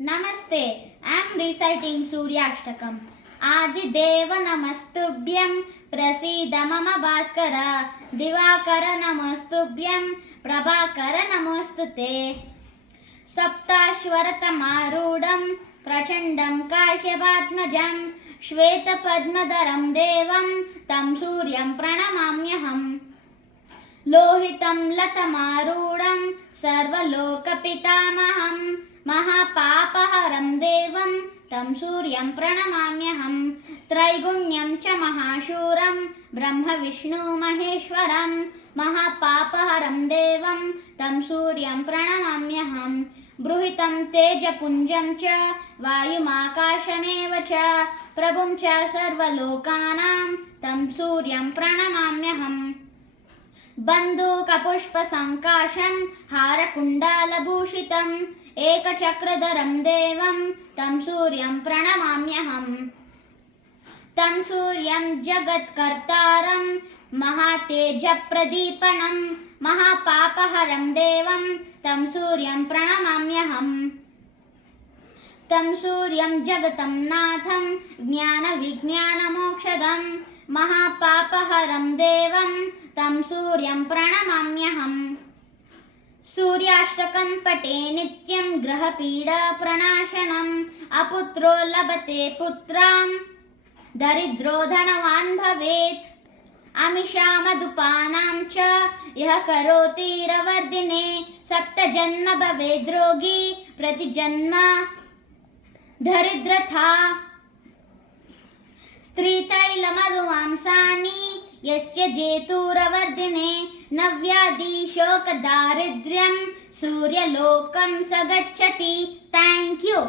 Namaste. I am reciting Suryashtakam. Adidev Namastubhyam Prasida Mama Bhaskara Divakara Namastubhyam Prabhakara Namostute Saptashvaratamārūಢam Prachandam Kashyapatmajam Shvetapadmadaram Devam Tam Suryam Pranamamyaham लोहितं लतमारूढं सर्वलोकपितामहं महापापहरं देवं तं सूर्यं प्रणमाम्यहं त्रैगुण्यं च महाशूरं ब्रह्मविष्णुमहेश्वरं महापापहरं देवं तं सूर्यं प्रणमाम्यहं बृहितं तेजपुञ्जं च वायुमाकाशमेव च प्रभुं च सर्वलोकानां तं सूर्यं प्रणमाम्यहम् बन्धूकपुष्पसङ्काशं हारकुण्डलभूषितम् एकचक्रधरं देवं तं सूर्यं प्रणमाम्यहम् तं सूर्यं जगत्कर्तारं महातेजप्रदीपनं महापापहरं देवं तं सूर्यं प्रणमाम्यहम् तं सूर्यं जगतं नाथं ज्ञानविज्ञानमोक्षदं महापापहरं देवं तं सूर्यं प्रणमाम्यहम् सूर्याष्टकं पठे नित्यं ग्रहपीडाप्रणाशनम् अपुत्रो लभते पुत्रां दरिद्रो धनवान् भवेत् आमिषामधुपानां च यः करोति रवर्धिने सप्तजन्म भवेद् रोगी प्रतिजन्म दरिद्रथा स्त्रीतैलमधुमांसानि यस्य जेतुरवर्धिने नव्याधिशोकदारिद्र्यं सूर्यलोकं स गच्छति। Thank you.